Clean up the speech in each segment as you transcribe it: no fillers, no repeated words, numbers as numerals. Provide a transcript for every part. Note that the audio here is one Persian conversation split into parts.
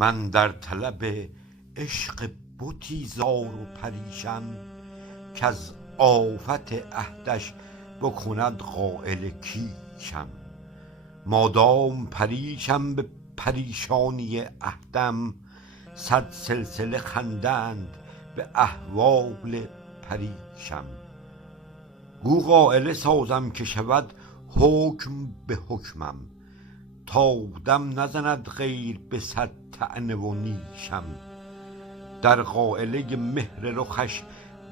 من در طلب عشق بتی زار و پریشم، کز آفت عهدش بکند قایل کیشم. مادام پریشم به پریشانی عهدم، صد سلسله خندند به احوال پریشم. گو قایله سازم که شود حکم به حکمم، تا دم نزند غیر به صد طعنه و نیشم. در قایله مهر رخش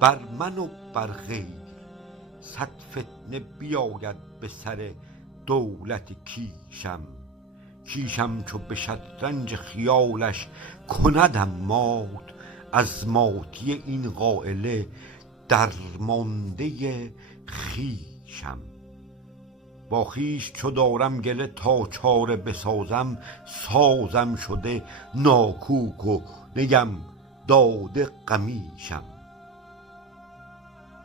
بر من و بر غیر، صد فتنه بیاید به سر دولت کیشم. کیشم چو به شطرنج خیالش کندم مات، از ماتی این قایله درمانده خویشم. با خویش چو دارم گله تا چاره بسازم، سازم شده ناکوک و نیم داده قمیشم.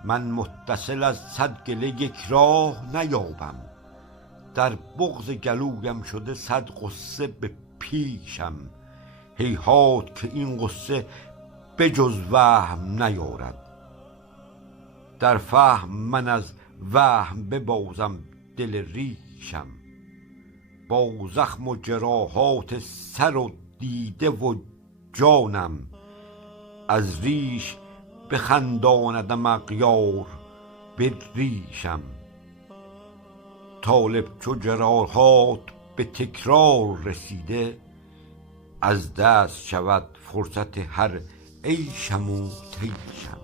من متصل از صد گله یک راه نیابم، در بغض گلویم شده صد غصه به پیشم. هیهات که این غصه به جز وهم نیارد، در فهم من از وهم ببازم دل ریشم. با زخم و جراحات سر و دیده و جانم، از ریش بخنداندم اغیار به ریشم. طالب چو جراحات به تکرار رسیده، از دست شود فرصت هر عیشم و طیشم.